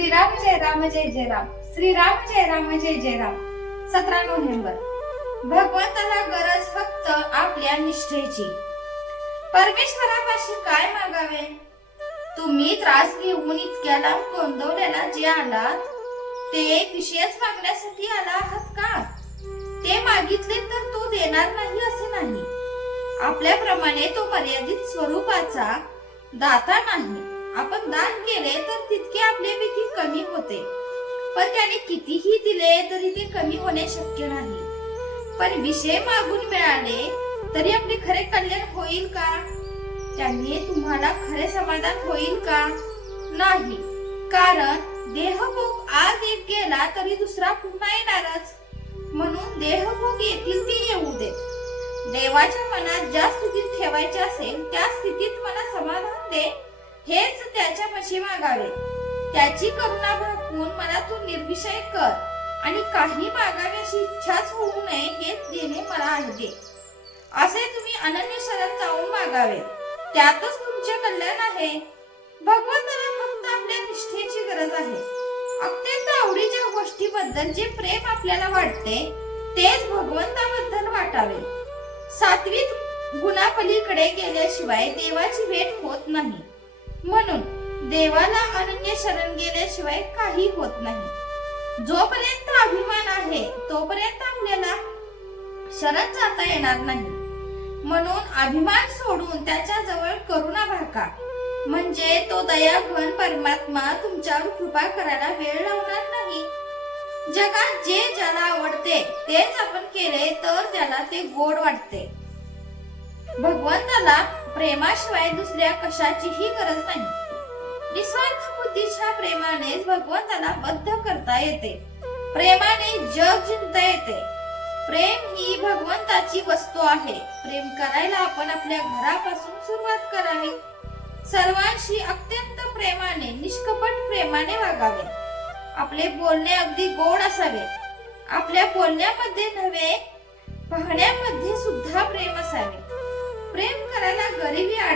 श्रीराम जय राम जय जय राम श्रीराम जय राम जय जय राम सतरा नोव्हेंबर. भगवंताला गरज फक्त आपल्या निष्ठेची. परमेश्वरापाशी काय मागावे? तुम्ही त्रास घेऊन इतक्या लांब गोंदवलेला जे आलात ते विषयच मागण्यासाठी आला आहात का? ते मागितले तर तो देणार नाही असे नाही. आपल्याप्रमाणे तो मर्यादित स्वरूपाचा दाता नाही. आपण दान केले तर तितके आपले भीती कमी होते. पण त्याने कितीही दिले तरी ते कमी होणे शक्य नाही. पण विषय मागून मिळाले तरी आपले खरे कल्याण होईल का? त्यांनी तुम्हाला खरे समाधान होईल का? नाही. कारण देहभोग आज एक गेला तरी दुसरा पुन्हा येणारच. म्हणून देहभोग येतील ती येऊ देत देवाच्या मनात ज्या स्थितीत ठेवायचे असेल त्या स्थितीत मला समाधान दे. हेच त्याच्यापाशी मागावे त्याची करुणा भडकून मला तू निर्विषय कर. आणि काही मागावे अशी इच्छाच होऊ नये हेच देणे मला आहे दे असे तुम्ही अनन्य शरण जाऊन मागावे त्यातच तुमचे कल्याण आहे. भगवंताला फक्त आपल्या निष्ठेची गरज आहे. अत्यंत आवडीच्या गोष्टीबद्दल जे प्रेम आपल्याला वाटते तेच भगवंताबद्दल वाटावे. सात्विक गुणापलीकडे गेल्याशिवाय देवाची भेट होत नाही. म्हणून देवाला अनन्य शरण गेल्याशिवाय काही होत नाही. जोपर्यंत अभिमान आहे तोपर्यंत आपल्याला शरण जाता येणार नाही. म्हणून अभिमान सोडून त्याच्याजवळ करुणा भाका. म्हणजे तो दयाघन परमात्मा तुमच्यावर कृपा करायला वेळ लावणार नाही. जगात जे ज्याला आवडते तेच आपण केले तर त्याला ते गोड वाटते. भगवंताला प्रेमाशिवाय दुसऱ्या कशाचीही गरज नाही. निस्वार्थ बुद्धीच्या प्रेमानेच भगवंताला बद्ध करता येते. प्रेमाने जग जिंकता येते. प्रेम ही भगवंताची वस्तू आहे. प्रेम करायला आपण आपल्या घरापासून सुरुवात करावी. सर्वांशी अत्यंत प्रेमाने निष्कपट प्रेमाने वागावे. आपले बोलणे अगदी गोड असावे. आपल्या बोलण्यामध्ये नव्हे पाहण्यामध्ये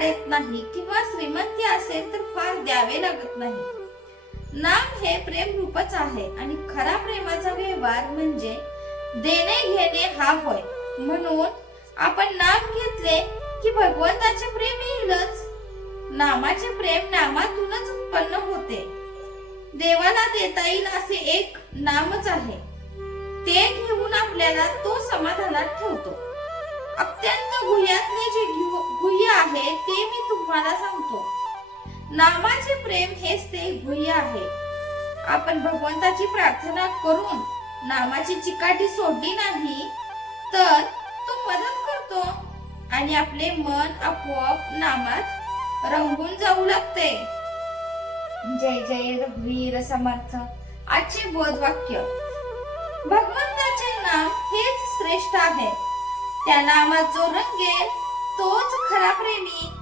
गरिबी नाही किंवा श्रीमंती असेल तर फार द्यावे लागत नाही. नाम हे प्रेम रूपच आहे आणि खरा प्रेमाचा व्यवहार म्हणजे देणे घेणे हा होय. म्हणून आपण नाम घेतले की भगवंताचे प्रेम येईलच. नामाचे प्रेम नामातूनच उत्पन्न होते. देवाला देता येईल असे एक नामच आहे. ते घेऊन आपल्याला तो समाधानात ठेवतो. अत्यंत गुह्यातले जे नामाचे प्रेम हेच ते गुह्य आहे. आपण भगवंताची प्रार्थना करून नामाची चिकाटी सोडली नाही तर तो मदत करतो आणि आपले मन आपोआप नामात रंगून जाऊ लागते. जय जय रघुवीर समर्थ. आजचे बोध वाक्य भगवंताचे नाम हेच श्रेष्ठ आहे. त्या नामात जो रंगेल तोच खरा प्रेमी